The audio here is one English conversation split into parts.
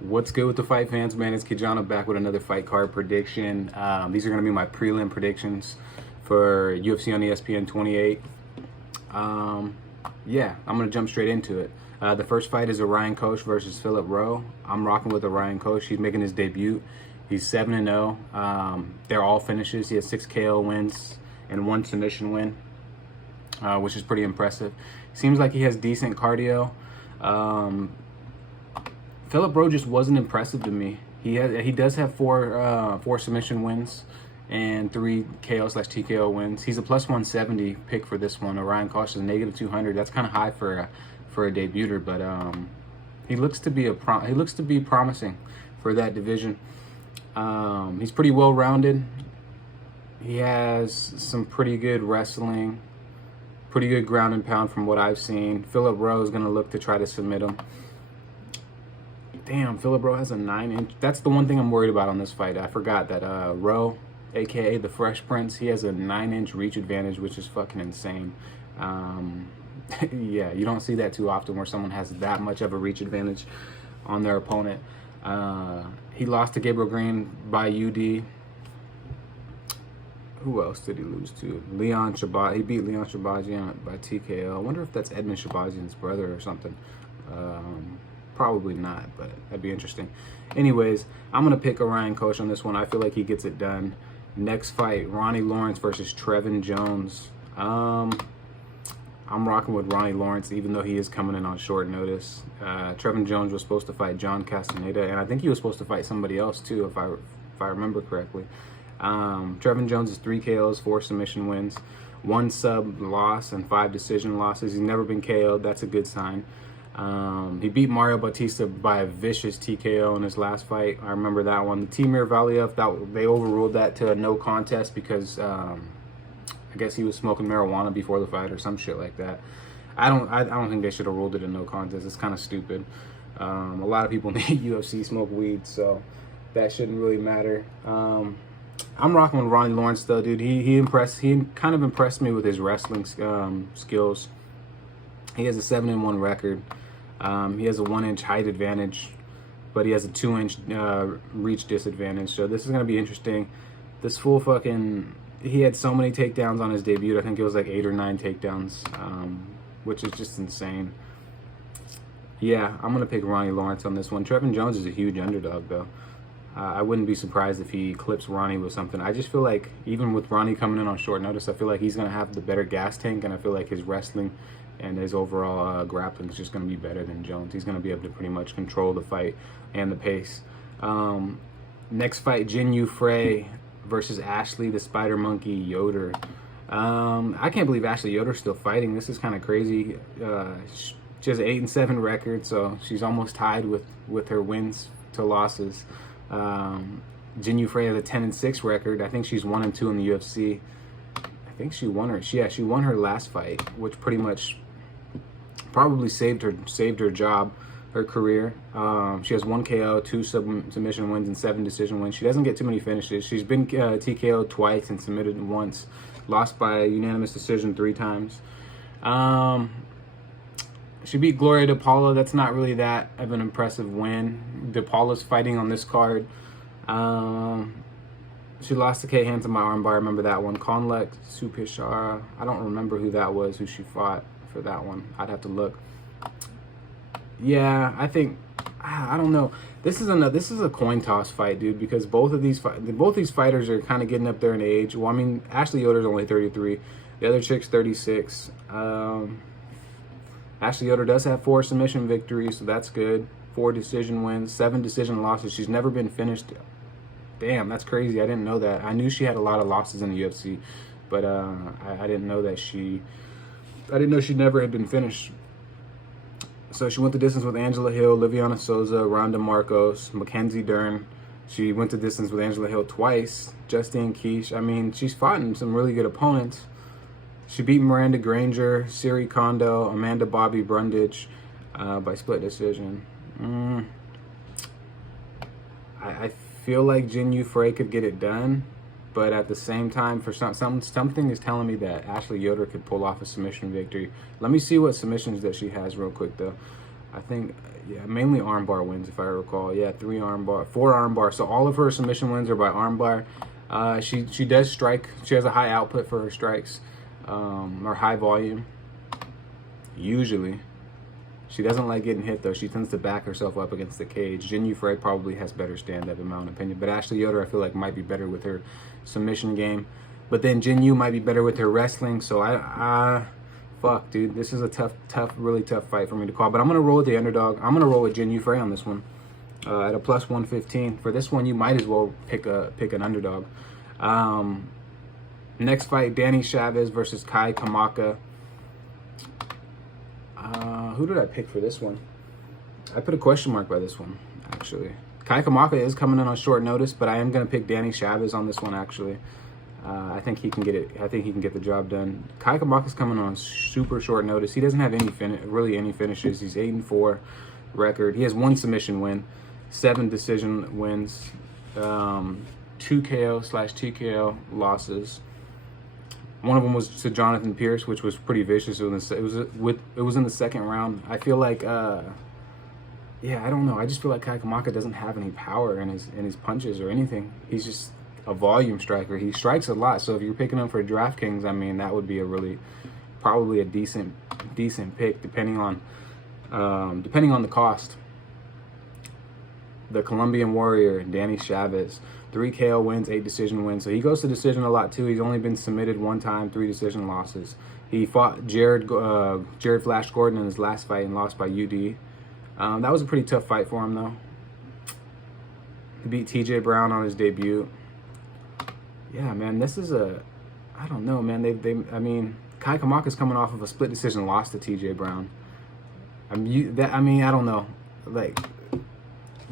What's good with the fight fans, man? It's Kijana back with another fight card prediction. These are going to be my prelim predictions for UFC on ESPN 28. Yeah, I'm going to jump straight into it. The first fight is Orion versus Philip Rowe. I'm rocking with Orion. He's making his debut. He's 7-0. They're all finishes. He has 6 KO wins and 1 submission win, which is pretty impressive. Seems like he has decent cardio. Philip Rowe just wasn't impressive to me. He does have 4 submission wins and 3 KO/TKO wins. He's a plus 170 pick for this one. Orion Kosh is negative 200. That's kind of high for a debuter, but he looks to be promising for that division. He's pretty well rounded. He has some pretty good wrestling, pretty good ground and pound from what I've seen. Philip Rowe is going to look to try to submit him. Damn, Philip Rowe has a 9-inch. That's the one thing I'm worried about on this fight. I forgot that Rowe, aka the Fresh Prince, he has a 9-inch reach advantage, which is fucking insane. Yeah, you don't see that too often where someone has that much of a reach advantage on their opponent. He lost to Gabriel Green by UD. Who else did he lose to? Leon Shabazz. He beat Leon Shabazian by TKO. I wonder if that's Edmund Shabazian's brother or something. Probably not, but that'd be interesting. Anyways, I'm going to pick Orion Kosh on this one. I feel like he gets it done. Next fight, Ronnie Lawrence versus Trevin Jones. I'm rocking with Ronnie Lawrence, even though he is coming in on short notice. Trevin Jones was supposed to fight John Castaneda, and I think he was supposed to fight somebody else too, if I remember correctly. Trevin Jones is 3 KOs, 4 submission wins, 1 sub loss, and 5 decision losses. He's never been KO'd. That's a good sign. He beat Mario Bautista by a vicious TKO in his last fight. I remember that one. The Timur Valiev, they overruled that to a no contest because I guess he was smoking marijuana before the fight or some shit like that. I don't think they should have ruled it a no contest. It's kind of stupid. A lot of people in the UFC smoke weed, so that shouldn't really matter. I'm rocking with Ronnie Lawrence though, dude. He kind of impressed me with his wrestling skills. He has a 7-1 record. He has a 1-inch height advantage, but he has a 2-inch reach disadvantage. So this is going to be interesting. This fool he had so many takedowns on his debut. I think it was like 8 or 9 takedowns, which is just insane. Yeah, I'm going to pick Ronnie Lawrence on this one. Trevin Jones is a huge underdog, though. I wouldn't be surprised if he clips Ronnie with something. I just feel like, even with Ronnie coming in on short notice, I feel like he's going to have the better gas tank, and I feel like his wrestling and his overall grappling is just going to be better than Jones. He's going to be able to pretty much control the fight and the pace. Next fight, Genu Frey versus Ashley the Spider Monkey Yoder. I can't believe Ashley Yoder's still fighting. This is kind of crazy. She has an 8-7 record, so she's almost tied with her wins to losses. Genu Frey has a 10-6 record. I think she's 1-2 in the UFC. I think she won her last fight, which pretty much probably saved her job, her career. She has 1 KO, 2 submission wins, and 7 decision wins. She doesn't get too many finishes. She's been TKO'd twice and submitted once. Lost by unanimous decision 3 times. She beat Gloria DePaula. That's not really that of an impressive win. DePaula's fighting on this card. She lost to Kate Hansen by armbar. I remember that one. Conlec Supishara. I don't remember who that was, who she fought for that one. I'd have to look. Yeah, I don't know. This is a coin toss fight, dude, because both these fighters are kind of getting up there in age. Well, I mean, Ashley Yoder's only 33. The other chick's 36. Ashley Yoder does have 4 submission victories, so that's good. 4 decision wins, 7 decision losses. She's never been finished. Damn, that's crazy. I didn't know that. I knew she had a lot of losses in the UFC, but I didn't know that she never had been finished. So she went the distance with Angela Hill, Liviana Souza, Rhonda Marcos, Mackenzie Dern. She went the distance with Angela Hill twice. Justine Keish. I mean, she's fought in some really good opponents. She beat Miranda Granger, Siri Kondo, Amanda Bobby Brundage by split decision. I feel like Genu Frey could get it done, but at the same time, for something is telling me that Ashley Yoder could pull off a submission victory. Let me see what submissions that she has real quick, though. I think, yeah, mainly armbar wins if I recall. Yeah, 4 armbar. So all of her submission wins are by armbar. She does strike. She has a high output for her strikes, or high volume. Usually, she doesn't like getting hit though. She tends to back herself up against the cage. Genu Frey probably has better stand-up in my own opinion, but Ashley Yoder I feel like might be better with her submission game. But then Genu might be better with her wrestling. So fuck, dude, this is a really tough fight for me to call. But I'm gonna roll with the underdog. I'm gonna roll with Genu Frey on this one. At a plus 115. For this one, you might as well pick an underdog. Next fight, Danny Chavez versus Kai Kamaka. Who did I pick for this one? I put a question mark by this one, actually. Kai Kamaka is coming in on short notice, but I am going to pick Danny Chavez on this one, actually. I think he can get it. I think he can get the job done. Kai Kamaka's coming on super short notice. He doesn't have any finishes. He's 8-4 record. He has 1 submission win, 7 decision wins, 2 KO/TKO losses. One of them was to Jonathan Pierce, which was pretty vicious. It was in the second round. I feel like, I don't know. I just feel like Kai Kamaka doesn't have any power in his punches or anything. He's just a volume striker. He strikes a lot. So if you're picking him for DraftKings, I mean, that would be probably a decent pick, depending on the cost. The Colombian Warrior, Danny Chavez. 3 KO wins, 8 decision wins. So he goes to decision a lot too. He's only been submitted 1 time, 3 decision losses. He fought Jared Flash Gordon in his last fight and lost by UD. That was a pretty tough fight for him though. He beat TJ Brown on his debut. Yeah, man, this is I don't know, man. I mean, Kai Kamaka's coming off of a split decision loss to TJ Brown. I don't know. Like,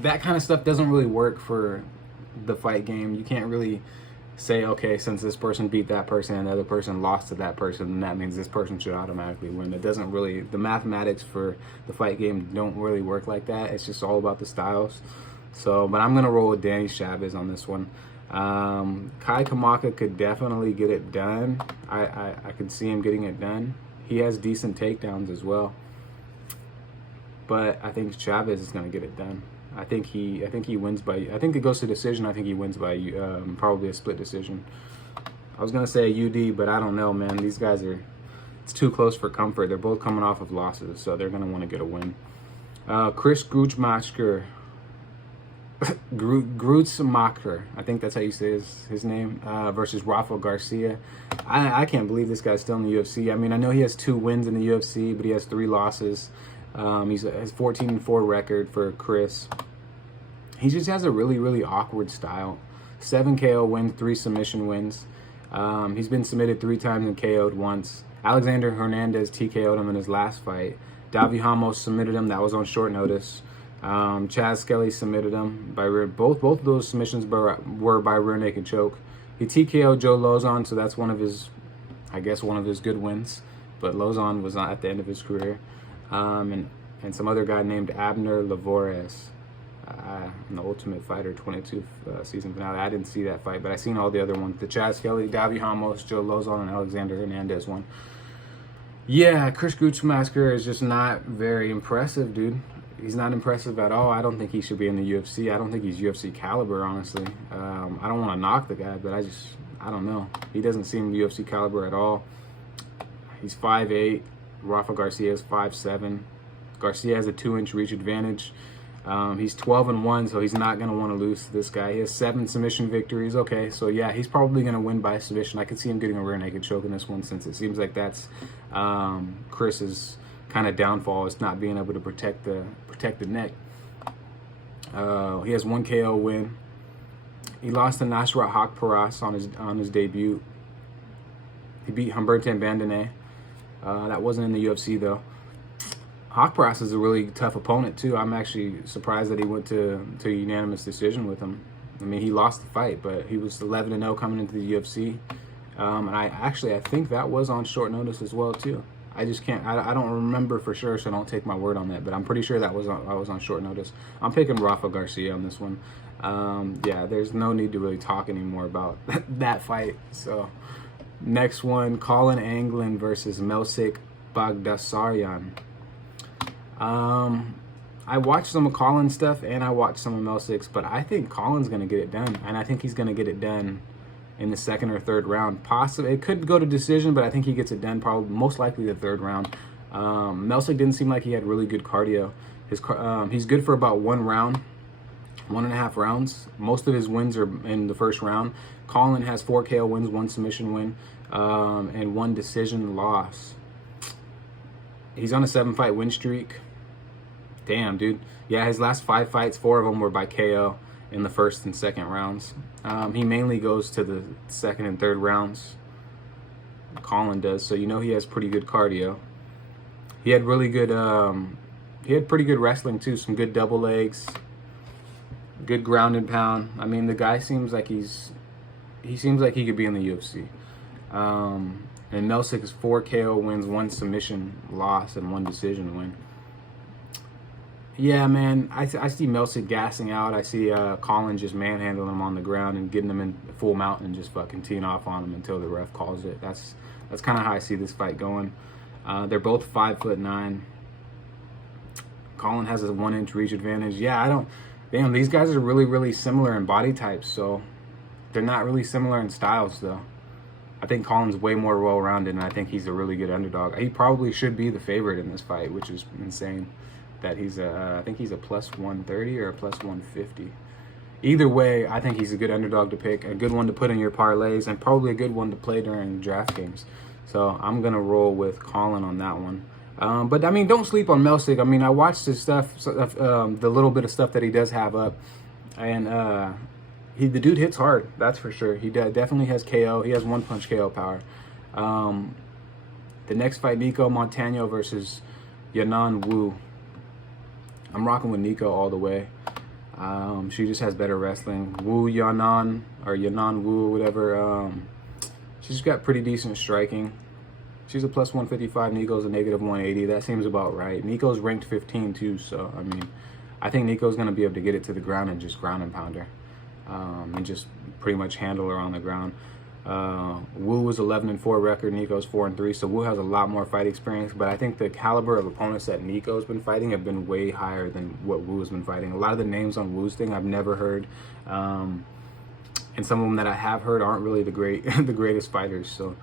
that kind of stuff doesn't really work for the fight game. You can't really say, okay, since this person beat that person and the other person lost to that person, then that means this person should automatically win. It doesn't really, the mathematics for the fight game don't really work like that. It's just all about the styles. So, but I'm going to roll with Danny Chavez on this one. Kai Kamaka could definitely get it done. I could see him getting it done. He has decent takedowns as well. But I think Chavez is going to get it done. I think he wins by, I think it goes to decision. I think he wins by probably a split decision. I was going to say UD, but I don't know, man. These guys it's too close for comfort. They're both coming off of losses, so they're going to want to get a win. Chris Grutzmacher, I think that's how you say his name, versus Rafa Garcia. I can't believe this guy's still in the UFC. I mean, I know he has 2 wins in the UFC, but he has 3 losses. He has 14-4 record for Chris. He just has a really, really awkward style. 7 KO wins, 3 submission wins. He's been submitted 3 times and KO'd once. Alexander Hernandez TKO'd him in his last fight. Davi Ramos submitted him. That was on short notice. Chaz Skelly submitted him by rear. Both of those submissions were by rear naked choke. He TKO'd Joe Lozon, so that's one of his good wins. But Lozon was not at the end of his career. And some other guy named Abner Lavores in the Ultimate Fighter 22 season finale. I didn't see that fight, but I seen all the other ones. The Chaz Kelly, Davi Ramos, Joe Lozon, and Alexander Hernandez one. Yeah, Chris Grutzmacher is just not very impressive, dude. He's not impressive at all. I don't think he should be in the UFC. I don't think he's UFC caliber, honestly. I don't want to knock the guy, but I don't know. He doesn't seem UFC caliber at all. He's 5'8". Rafa Garcia is 5'7". Garcia has a 2-inch reach advantage. He's 12-1, so he's not going to want to lose to this guy. He has 7 submission victories. Okay, so yeah, he's probably going to win by submission. I could see him getting a rear naked choke in this one, since it seems like that's Chris's kind of downfall, is not being able to protect the neck. He has 1 KO win. He lost to Nasrat Haqparast on his debut. He beat Humberto Bandone. That wasn't in the UFC though. Haqparast is a really tough opponent too. I'm actually surprised that he went to a unanimous decision with him. I mean, he lost the fight, but he was 11-0 coming into the UFC. And I think that was on short notice as well too. I just can't. I don't remember for sure, so don't take my word on that. But I'm pretty sure that was on short notice. I'm picking Rafa Garcia on this one. Yeah, there's no need to really talk anymore about that fight. So. Next one, Colin Anglin versus Melsik Bagdasaryan. I watched some of Colin's stuff and I watched some of Melsic's, but I think Colin's going to get it done. And I think he's going to get it done in the second or third round. Possibly, it could go to decision, but I think he gets it done probably most likely the third round. Melsik didn't seem like he had really good cardio. He's good for about 1 round, 1.5 rounds. Most of his wins are in the first round. Colin has 4 KO wins, 1 submission win, and 1 decision loss. He's on a 7-fight win streak. Damn, dude. Yeah, his last 5 fights, 4 of them were by KO in the first and second rounds. He mainly goes to the second and third rounds. Colin does, so you know he has pretty good cardio. He had really good, he had pretty good wrestling too. Some good double legs, good ground and pound. I mean, the guy seems like he seems like he could be in the UFC. And Melsik is 4 KO wins, 1 submission loss, and 1 decision win. Yeah, man, I see Melsik gassing out. I see Colin just manhandling him on the ground and getting him in full mount and just fucking teeing off on him until the ref calls it. That's kind of how I see this fight going. They're both 5'9". Colin has a 1-inch reach advantage. Yeah, damn, these guys are really, really similar in body types, so they're not really similar in styles, though. I think Colin's way more well-rounded, and I think he's a really good underdog. He probably should be the favorite in this fight, which is insane. That he's I think he's a plus 130 or a plus 150. Either way, I think he's a good underdog to pick, a good one to put in your parlays, and probably a good one to play during DraftKings. So I'm gonna roll with Colin on that one. But I mean, don't sleep on Melsik. I mean, I watched his stuff, the little bit of stuff that he does have up, and the dude hits hard. That's for sure. He definitely has KO. He has 1-punch KO power. The next fight, Nico Montano versus Yanan Wu. I'm rocking with Nico all the way. She just has better wrestling. Yanan Wu, whatever. She's got pretty decent striking. She's a plus 155. Nico's a negative 180. That seems about right. Nico's ranked 15 too, so I mean, I think Nico's gonna be able to get it to the ground and just ground and pound her, and just pretty much handle her on the ground. Wu was 11-4 record. Nico's 4-3. So Wu has a lot more fight experience, but I think the caliber of opponents that Nico's been fighting have been way higher than what Wu's been fighting. A lot of the names on Wu's thing I've never heard, and some of them that I have heard aren't really the greatest fighters. So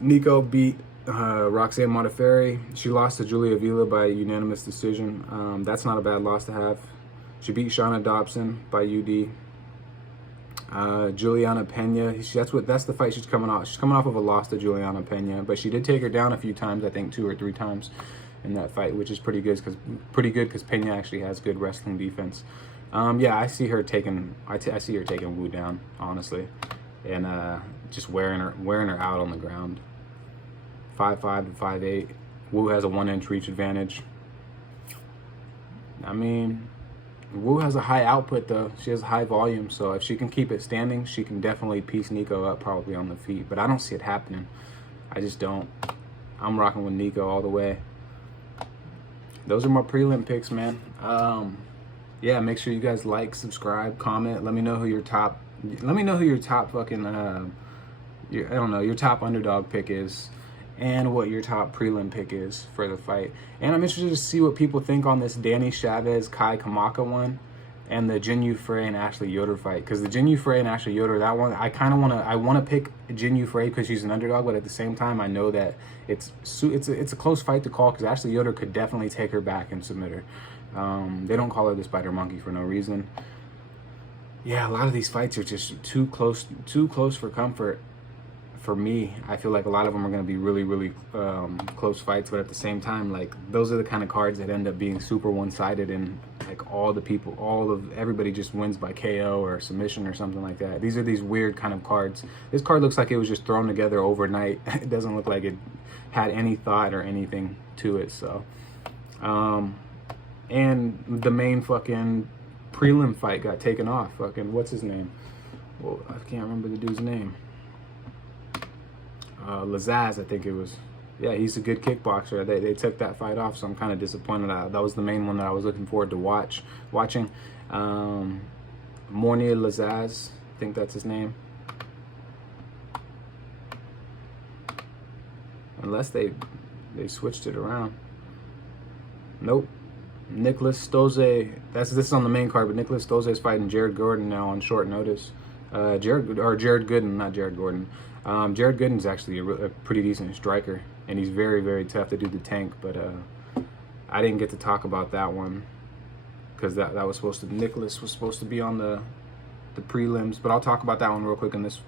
Nico beat Roxanne Modafferi. She lost to Julia Vila by unanimous decision. That's not a bad loss to have. She beat Shauna Dobson by UD. Juliana Pena, that's the fight she's coming off. She's coming off of a loss to Juliana Pena, but she did take her down a few times, I think 2 or 3 times in that fight, which is pretty good because Pena actually has good wrestling defense. Yeah, I see her taking Wu down, honestly, and just wearing her out on the ground. 5'5" to 5'8". Wu has a 1-inch reach advantage. I mean, Wu has a high output, though. She has a high volume, so if she can keep it standing, she can definitely piece Nico up probably on the feet, but I don't see it happening. I just don't. I'm rocking with Nico all the way. Those are my prelim picks, man. Yeah, make sure you guys like, subscribe, comment. Let me know who your top fucking your top underdog pick is, and what your top prelim pick is for the fight. And I'm interested to see what people think on this Danny Chavez, Kai Kamaka one, and the Genu, Frey, and Ashley Yoder fight. Because the Genu, Frey, and Ashley Yoder, that one, I want to pick Genu, Frey because she's an underdog, but at the same time, I know that it's a close fight to call because Ashley Yoder could definitely take her back and submit her. They don't call her the Spider Monkey for no reason. Yeah, a lot of these fights are just too close for comfort. For me, I feel like a lot of them are going to be really, really close fights, but at the same time, like, those are the kind of cards that end up being super one-sided, and like everybody just wins by KO or submission or something like that. These are these weird kind of cards. This card looks like it was just thrown together overnight. It doesn't look like it had any thought or anything to it. So, and the main fucking prelim fight got taken off. Fucking, what's his name? Well, I can't remember the dude's name. Lazaz, I think it was. Yeah, he's a good kickboxer. They took that fight off, so I'm kind of disappointed. That was the main one that I was looking forward to watching. Mornier Lazaz, I think that's his name. Unless they switched it around. Nope. Nicholas Stoze. This is on the main card, but Nicholas Stoze is fighting Jared Gordon now on short notice. Jared Gooden, not Jared Gordon. Jared Gooden's actually a pretty decent striker, and he's very, very tough to do the tank. But I didn't get to talk about that one because that was supposed to. Nicholas was supposed to be on the prelims, but I'll talk about that one real quick in this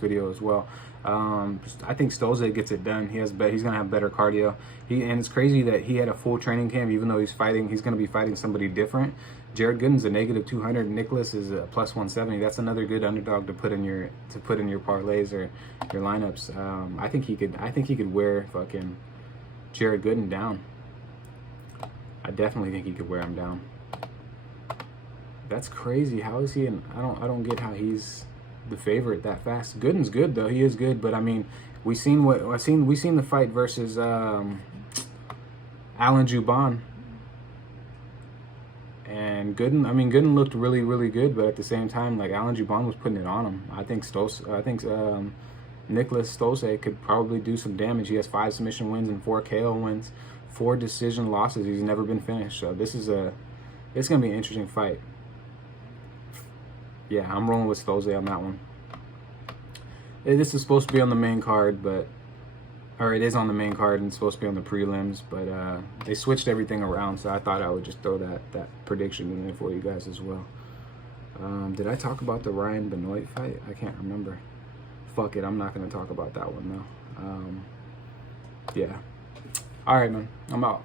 video as well. I think Stoze gets it done. He's gonna have better cardio. And it's crazy that he had a full training camp, even though he's gonna be fighting somebody different. Jared Gooden's a -200. Nicholas is a +170. That's another good underdog to put in your parlays or your lineups. I think he could wear fucking Jared Gooden down. I definitely think he could wear him down. That's crazy. How is he? I don't get how he's the favorite that fast. Gooden's good though. He is good, but I mean, we seen the fight versus Alan Juban, and Gooden looked really, really good, but at the same time, like, Alan Juban was putting it on him. I think Nicholas Stoze could probably do some damage. He has 5 submission wins and 4 KO wins, 4 decision losses. He's never been finished. So it's gonna be an interesting fight. Yeah, I'm rolling with Stoze on that one. This is supposed to be on the main card, or it is on the main card and it's supposed to be on the prelims, but they switched everything around, so I thought I would just throw that prediction in there for you guys as well. Did I talk about the Ryan Benoit fight? I can't remember. Fuck it, I'm not going to talk about that one though. Yeah. All right, man. I'm out.